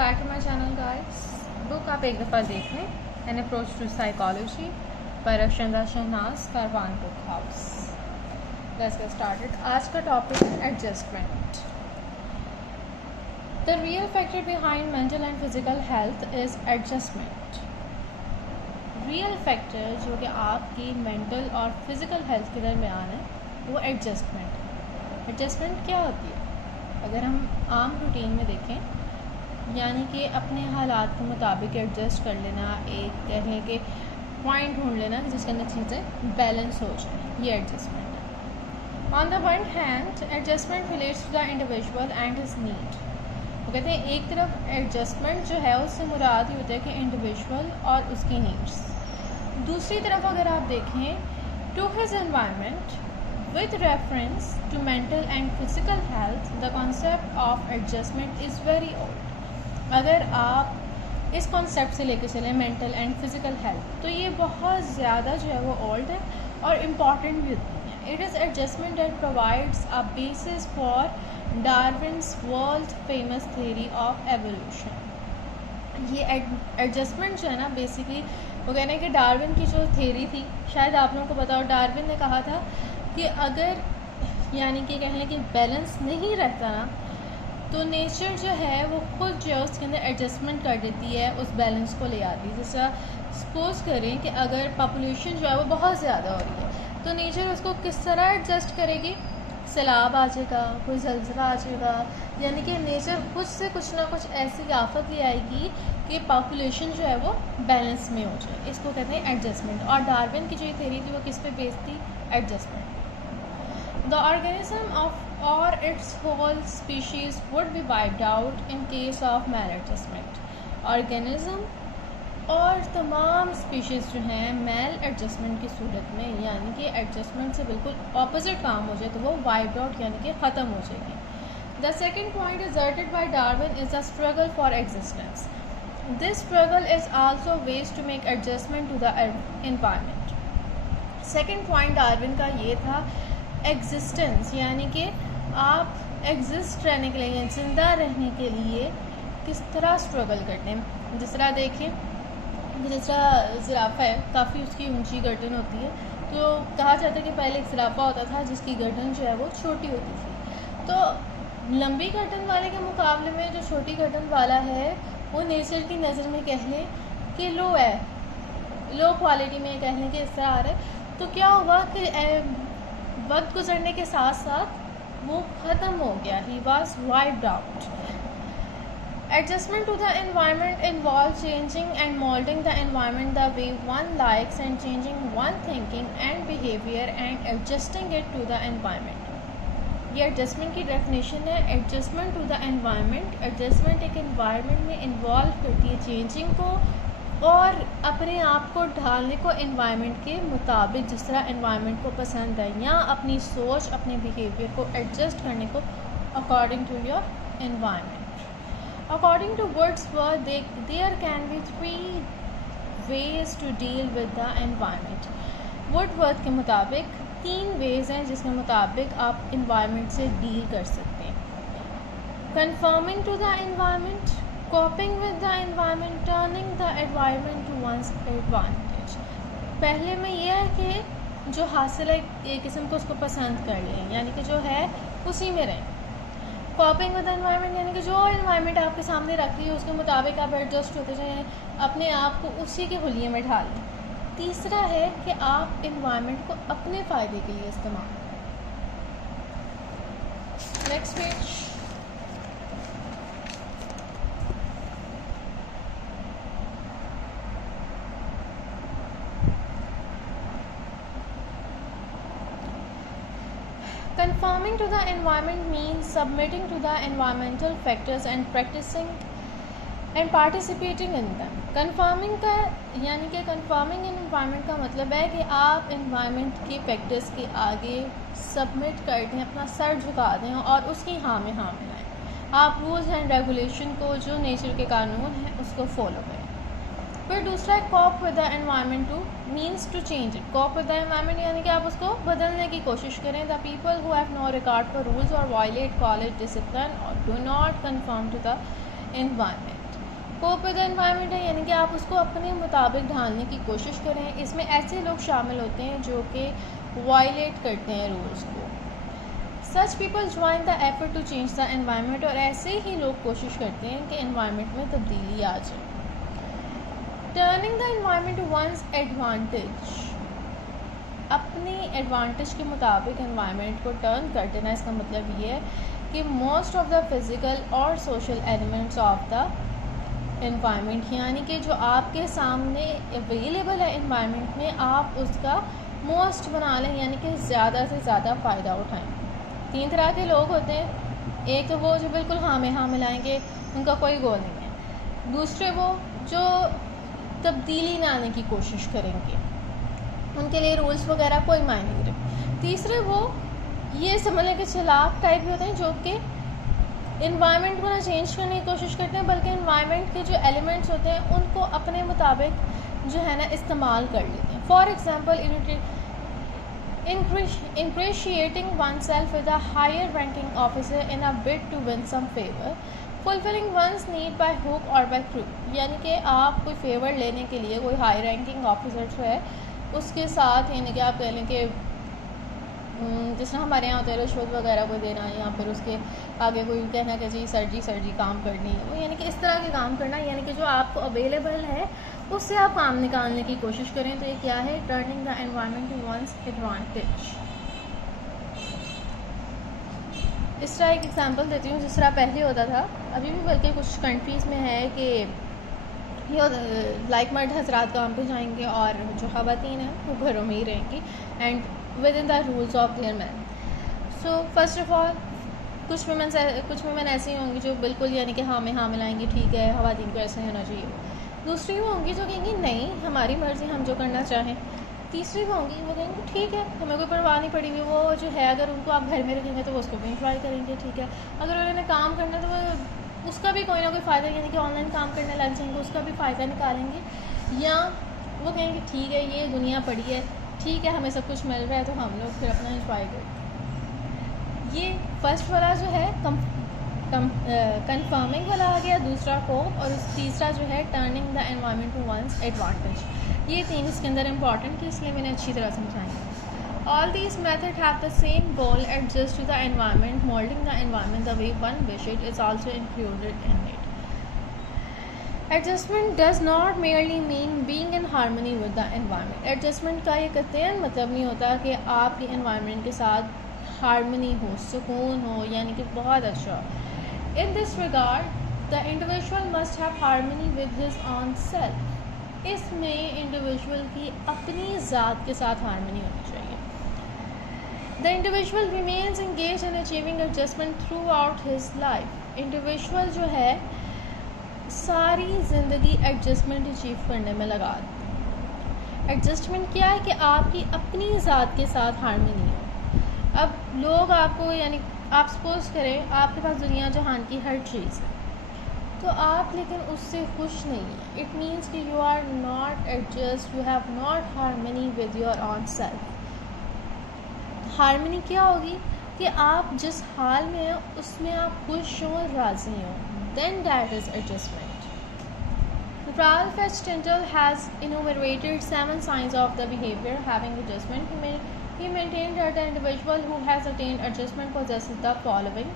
Back to my channel guys. Book आप एक दफ़ा देख लें, an approach to psychology by Rafshanda Shahnaz, Karwan book house. Let's get started. आज का टॉपिक है adjustment. The real factor behind mental and physical health is adjustment. Real factor जो कि आपकी मेंटल और फिज़िकल हेल्थ के दरमियान है वो एडजस्टमेंट है। एडजस्टमेंट क्या होती है? अगर हम आम रूटीन में देखें, यानी कि अपने हालात के मुताबिक एडजस्ट कर लेना, एक कह लें कि पॉइंट ढूंढ लेना जिसके अंदर चीज़ें बैलेंस हो जाए, ये एडजस्टमेंट है। On the one hand adjustment relates to the individual and his need. वो कहते हैं एक तरफ एडजस्टमेंट जो है उससे मुराद ये होता है कि इंडिविजुअल और उसकी नीड्स। दूसरी तरफ अगर आप देखें, to his environment with reference to mental and physical health, the concept of adjustment is very old। अगर आप इस कॉन्सेप्ट से लेकर चलें मेंटल एंड फिज़िकल हेल्थ, तो ये बहुत ज़्यादा जो है वो ओल्ड है और इम्पॉर्टेंट भी होती है। It is adjustment that provides a basis for Darwin's world famous theory of evolution. ये एडजस्टमेंट जो है ना, बेसिकली वो कहने कि डार्विन की जो थ्योरी थी, शायद आप लोगों को पता हो, डार्विन ने कहा था कि अगर यानी कि कह लें कि बैलेंस नहीं रहता ना, तो नेचर जो है वो खुद जो है उसके अंदर एडजस्टमेंट कर देती है, उस बैलेंस को ले आती है। जैसा सपोज करें कि अगर पॉपुलेशन जो है वो बहुत ज़्यादा हो रही है, तो नेचर उसको किस तरह एडजस्ट करेगी? सैलाब आ जाएगा, कोई ज़लज़ला आ जाएगा, यानी कि नेचर खुद से कुछ ना कुछ ऐसी आफत ले आएगी कि पॉपुलेशन जो है वो बैलेंस में हो जाए। इसको कहते हैं एडजस्टमेंट। और डार्विन की जो थ्योरी थी वो किस पे बेस्ड थी? Adjustment. The organism of or its whole species would be wiped out in case of maladjustment। organism और तमाम स्पीशीज़ जो हैं मेल एडजस्टमेंट की सूरत में, यानी कि एडजस्टमेंट से बिल्कुल ऑपोजिट काम हो जाए, तो वो वाइप्ड आउट यानी कि ख़त्म हो जाएगी। The second point asserted by Darwin is the struggle for existence। This struggle is also ways to make adjustment to the environment। Second point Darwin का ये था एग्जिस्टेंस, यानी कि आप एग्जिस्ट रहने के लिए, ज़िंदा रहने के लिए किस तरह स्ट्रगल करते हैं। जिस तरह देखें, जिस तरह ज़िराफ़ा है, काफ़ी उसकी ऊंची गर्दन होती है, तो कहा जाता है कि पहले एक ज़िराफ़ा होता था जिसकी गर्दन जो है वो छोटी होती थी। तो लंबी गर्दन वाले के मुकाबले में जो छोटी गर्दन वाला है वो नेचर की नज़र में कह लें कि लो है, लो क्वालिटी में कह लें कि इस तरह आ रहा है। तो क्या हुआ कि वक्त गुजरने के साथ साथ वो ख़त्म हो गया। He was wiped out. Adjustment to the environment involve changing and moulding the environment the way one likes and changing one thinking and behaviour and adjusting it to the environment. ये एडजस्टमेंट की definition है। Adjustment to the environment, adjustment एक environment में involve करती है changing को और अपने आप को ढालने को एनवायरनमेंट के मुताबिक, जिस तरह एनवायरनमेंट को पसंद है, या अपनी सोच, अपने बिहेवियर को एडजस्ट करने को according to your environment. According to Wordsworth, there can be 3 ways to deal with the environment. Wordsworth के मुताबिक 3 वेज हैं जिसके मुताबिक आप एनवायरनमेंट से डील कर सकते हैं। Conforming to the environment, coping with the environment, turning the environment to one's advantage। पहले में ये है कि जो हासिल है एक किस्म को उसको पसंद कर लें, यानी कि जो है उसी में रहें। coping with the environment यानी कि जो environment आपके सामने रखी है उसके मुताबिक आप एडजस्ट होते जाएं, अपने आप को उसी के हुलिये में ढाल लें। तीसरा है कि आप environment को अपने फ़ायदे के लिए इस्तेमाल करें। Next page. Conforming to the environment means submitting to the environmental factors and practicing and participating in them। Conforming का यानी कि conforming in environment का मतलब है कि आप environment के factors के आगे submit कर दें, अपना सर झुका दें और उसकी हाँ में हाँ मिलाएं। आप रूल्स एंड रेगुलेशन को, जो नेचर के कानून हैं, उसको फॉलो करें। फिर दूसरा है cope with the environment to means to change it. Cope with the environment यानी कि आप उसको बदलने की कोशिश करें। The people who have no regard for rules और वायलेट कॉलेज डिसिप्लिन और do not conform to the environment. Cope with environment है यानी कि आप उसको अपने मुताबिक ढालने की कोशिश करें। इसमें ऐसे लोग शामिल होते हैं जो कि वायलेट करते हैं रूल्स को। Such people join the effort to change the environment, और ऐसे ही लोग कोशिश करते हैं कि एनवायरनमेंट में तब्दीली आ जाए। Turning the environment to one's advantage, अपनी एडवांटेज के मुताबिक एनवायरनमेंट को टर्न कर देना। इसका मतलब ये है कि मोस्ट ऑफ द फिज़िकल और social elements of the environment, यानी कि जो आपके सामने अवेलेबल है एनवायरनमेंट में, आप उसका मोस्ट बना लें, यानी कि ज़्यादा से ज़्यादा फ़ायदा उठाएं। 3 तरह के लोग होते हैं। एक तो वो जो बिल्कुल हाँ में लाएंगे, उनका कोई गोल नहीं है। दूसरे वो जो तब्दीली लाने की कोशिश करेंगे, उनके लिए रूल्स वगैरह कोई मायने नहीं रखते। तीसरे वो ये समझ लें कि चालाक टाइप होते हैं जो कि इन्वायरमेंट को ना चेंज करने की कोशिश करते हैं, बल्कि इन्वायरमेंट के जो एलिमेंट्स होते हैं उनको अपने मुताबिक जो है ना इस्तेमाल कर लेते हैं। For example ingratiating oneself with a higher ranking officer in a bid to win some favor, fulfilling one's need by hook or by crook, यानी कि आप कोई फेवर लेने के लिए कोई हाई रैंकिंग ऑफिसर जो है उसके साथ, यानी कि आप कह लें कि जिस तरह हमारे यहाँ होता है रिश्वत वगैरह को देना, या फिर उसके आगे कोई कहना कि जी सर जी काम करनी है, वो यानी कि इस तरह के काम करना, यानी कि जो आपको अवेलेबल है उससे आप काम निकालने की कोशिश करें। तो ये क्या है? Turning the environment to one's advantage. इस तरह एक एग्जांपल देती हूँ जिस तरह पहले होता था, अभी भी बल्कि कुछ कंट्रीज़ में है कि ये लाइक मर्द हजरात काम पे जाएंगे और जो ख़वातीन हैं वो घरों में ही रहेंगी and with in the rules of their man. So first of all कुछ वुमेन ऐसी होंगी जो बिल्कुल यानी कि हाँ में लाएंगी, ठीक है ख़वातीन को ऐसे होना चाहिए। दूसरी वो होंगी जो कहेंगी नहीं हमारी मर्ज़ी, हम जो करना चाहें। तीसरी वो होंगी वो कहेंगे ठीक है हमें कोई परवाह नहीं पड़ी हुई, वो जो है अगर उनको आप घर में रखेंगे तो वो उसको भी इंजॉय करेंगे, ठीक है। अगर उन्होंने काम करना है तो वो उसका भी कोई ना कोई फ़ायदा, यानी कि ऑनलाइन काम करने लग जाएंगे, उसका भी फ़ायदा निकालेंगे। या वो कहेंगे ठीक है ये दुनिया पड़ी है, ठीक है हमें सब कुछ मिल रहा है तो हम लोग फिर अपना इंजॉय करते। ये फर्स्ट वाला जो है कन्फर्मिंग वाला आ गया, दूसरा कोप, और तीसरा जो है turning the environment to one's advantage. ये 3 इसके अंदर इंपॉर्टेंट थी, इसलिए मैंने अच्छी तरह समझाया। All these methods have the same goal: adjust to the environment. Molding the environment the way one wishes it is also included in it. Adjustment does not merely mean being in harmony with the environment. Adjustment का ये कतईन मतलब नहीं होता कि आपकी environment के साथ harmony हो, सुकून हो, यानी कि बहुत अच्छा हो। In this regard, the individual must have harmony with his own self. इसमें इंडिविजुअल की अपनी ज़ात के साथ हारमनी होनी चाहिए। The individual remains engaged in achieving adjustment throughout his life. Individual जो है सारी ज़िंदगी एडजस्टमेंट अचीव करने में लगा दें। एडजस्टमेंट क्या है कि आपकी अपनी ज़ात के साथ हारमनी हो। अब लोग आपको, यानी आप सपोज करें आपके पास दुनिया जहान की हर चीज़ है, तो आप लेकिन उससे खुश नहीं है। इट मीन्स कि you are not adjust, you have not harmony with your own self. Harmony क्या होगी कि आप जिस हाल में हैं उसमें आप खुश हों, राज़ी हों, then that is adjustment. Ralph H. Tyndall has enumerated 7 signs of the behavior having adjustment. He maintained that the individual who has attained adjustment possesses the following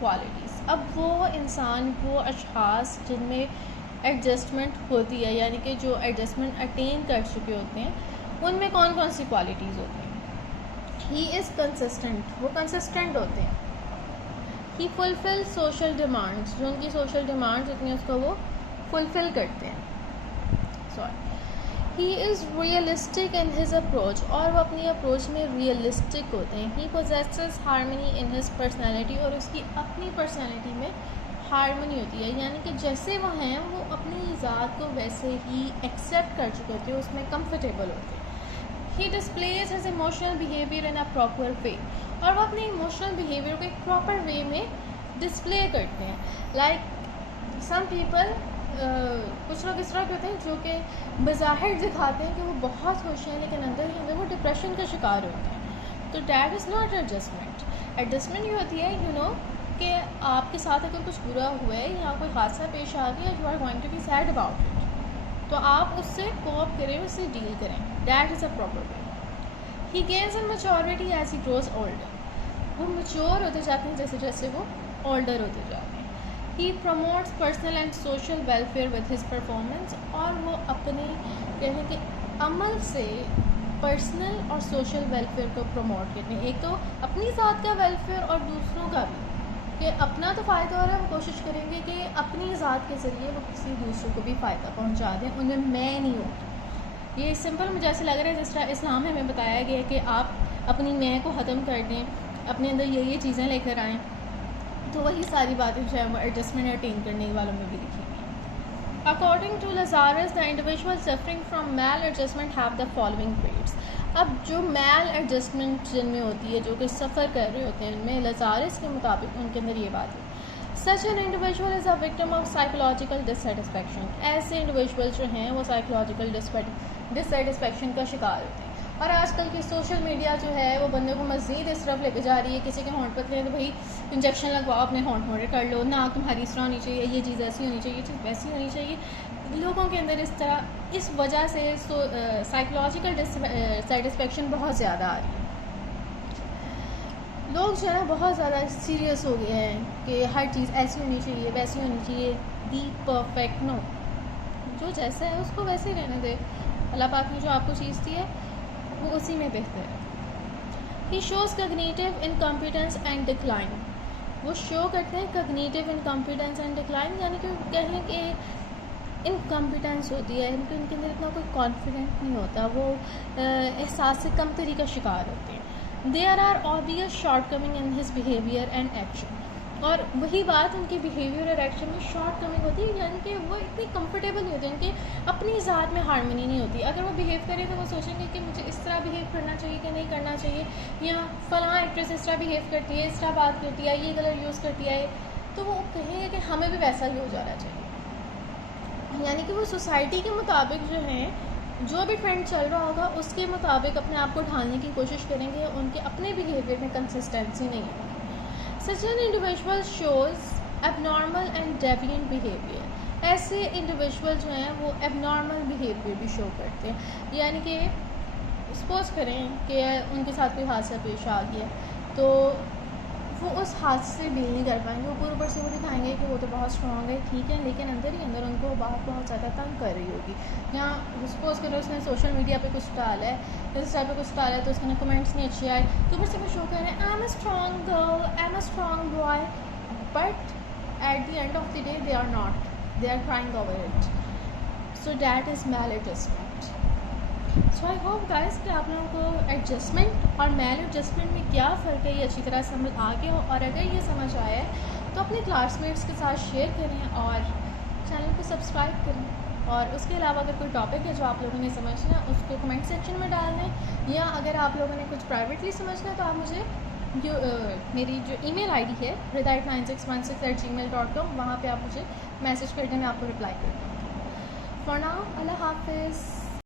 qualities. अब वो इंसान, वो अशख़ास जिनमें एडजस्टमेंट होती है, यानी कि जो एडजस्टमेंट अटेन कर चुके होते हैं, उनमें कौन कौन सी क्वालिटीज़ होती हैं? ही इज़ कंसिस्टेंट, वो कंसिस्टेंट होते हैं। ही फुलफिल सोशल डिमांड्स, जो उनकी सोशल डिमांड्स होती हैं उसको वो फुलफ़िल करते हैं। He is realistic in his approach, और वो अपनी अप्रोच में रियलिस्टिक होते हैं। He possesses harmony in his personality, और उसकी अपनी पर्सनैलिटी में हारमनी होती है, यानी कि जैसे वो हैं वो अपनी ज़ात को वैसे ही एक्सेप्ट कर चुके होते हैं, उसमें कंफर्टेबल होते हैं। He displays his emotional behaviour in a proper way, और वो अपने इमोशनल बिहेवियर को एक प्रॉपर वे में डिस्प्ले करते हैं। लाइक सम पीपल, कुछ लोग इस तरह के होते हैं जो कि बज़ाहिर दिखाते हैं कि वो बहुत खुश हैं, लेकिन अंदर ही अंदर वो डिप्रेशन का शिकार होते हैं। तो that is not adjustment. Adjustment ये होती है, यू नो, कि आपके साथ अगर कुछ बुरा हुआ है या कोई हादसा पेश आ गया, you are going to be sad about it, तो आप उससे कोप करें, उससे डील करें. That is a proper way. He gains in maturity as he grows older. वो मैच्योर होते जाते हैं जैसे जैसे वो ओल्डर होते जाते हैं. He promotes personal and social welfare with his performance. और वो अपने कहने के अमल से पर्सनल और सोशल वेलफेयर को प्रमोट करते हैं. एक तो अपनी ज़ात का वेलफेयर और दूसरों का भी, कि अपना तो फ़ायदा हो रहा है, वो कोशिश करेंगे कि अपनी ज़ात के ज़रिए वो किसी दूसरों को भी फ़ायदा पहुंचा दें, उनमें मैं नहीं होती. ये सिंपल मुझे ऐसे लग रहा है जिस तरह इस्लाम में हमें बताया गया है कि आप अपनी मैं को ख़त्म कर दें, अपने अंदर ये चीज़ें लेकर आएँ. तो वही सारी बातें जो है वो एडजस्टमेंट अटेन करने वालों में भी लिखी हुई हैं. According to Lazarus, the individual suffering from mal adjustment have the following traits. अब जो मैल एडजस्टमेंट जिनमें होती है, जो कि सफ़र कर रहे होते हैं, इनमें लजारस के मुताबिक उनके अंदर ये बात है. Such an individual is a victim of psychological dissatisfaction. ऐसे इंडिविजुअल जो हैं वो साइकोलॉजिकल डिससेटिस्फैक्शन का शिकार होते हैं. और आजकल की सोशल मीडिया जो है वो बंदे को मज़ीद इस तरफ लेके जा रही है. किसी के होंठ पतले हैं तो भाई इंजेक्शन लगवाओ, अपने होंठ मोटे कर लो, नाक तुम्हारी इस तरह होनी चाहिए, ये चीज़ ऐसी होनी चाहिए, ये चीज़ वैसी होनी चाहिए. लोगों के अंदर इस तरह, इस वजह से साइकोलॉजिकल डिससेटिस्फैक्शन बहुत ज़्यादा आ रही है. लोग जो है ना बहुत ज़्यादा सीरियस हो गए हैं कि हर चीज़ ऐसी होनी चाहिए, वैसी होनी चाहिए. Be perfect. नो, जो जैसा है उसको वैसे ही रहने दे. अल्लाह पाक ने जो आपको चीज़ दी है वो उसी में बेहतर है. He shows cognitive incompetence and decline. वो शो करते हैं कॉग्निटिव इनकॉम्पिटेंस एंड डिक्लाइन, यानी कि कह लें कि इनकॉम्पिटेंस होती है, इनके अंदर इतना कोई कॉन्फिडेंट नहीं होता, वो एहसास से कमतरी का शिकार होते हैं. There are obvious shortcoming in his behaviour and action. और वही बात, उनके बिहेवियर और एक्शन में शॉर्ट कमिंग होती है, यानी कि वो इतनी कंफर्टेबल नहीं होती, उनके अपनी ज़ात में हार्मनी नहीं होती. अगर वो बिहेव करें तो वो सोचेंगे कि मुझे इस तरह बिहेव करना चाहिए कि नहीं करना चाहिए, या फ़लाँ एक्ट्रेस इस तरह बिहेव करती है, इस तरह बात करती है, ये कलर यूज़ करती है, तो वो कहेंगे कि हमें भी वैसा ही हो जाना चाहिए. यानी कि वो सोसाइटी के मुताबिक जो है, जो भी ट्रेंड चल रहा होगा उसके मुताबिक अपने आप को ढालने की कोशिश करेंगे. उनके अपने बिहेवियर में कंसिस्टेंसी नहीं है. Such an individual shows abnormal and deviant behavior. ऐसे इंडिविजुअल जो हैं वो एबनॉर्मल बिहेवियर भी शो करते हैं. यानी कि सपोज करें कि उनके साथ कोई हादसा पेश आ गया, तो वो उस हादसे से डील नहीं कर पाएंगे. ऊपर ऊपर से वो दिखाएंगे कि वो तो बहुत स्ट्रॉन्ग है, ठीक है, लेकिन अंदर ही अंदर उनको बात बहुत ज़्यादा तंग कर रही होगी. या सपोज करें उसने सोशल मीडिया पे कुछ डाला है, इस टाइप पे कुछ डाला है, तो उसके कमेंट्स नहीं अच्छे आए, तो ऊपर से वो शो कर रहे हैं I am a strong girl, I am a strong boy, but at the end of the day they are not, they are crying over it. So that is mal adjustment. So I hope guys कि आप लोगों को adjustment और मैल adjustment में क्या फ़र्क है ये अच्छी तरह समझ आ गया हो. और अगर ये समझ आया है तो अपने क्लासमेट्स के साथ शेयर करें और चैनल को सब्सक्राइब करें. और उसके अलावा अगर कोई टॉपिक है जो आप लोगों ने समझना है उसको कमेंट सेक्शन में डाल दें, या अगर आप लोगों ने कुछ प्राइवेटली समझना है तो आप मुझे मेरी जो ईमेल आईडी है hridayat9616@gmail.com, वहाँ पे आप मुझे मैसेज कर दें, मैं आपको रिप्लाई कर दूँगी. फॉर नाउ, अल्लाह हाफिज़.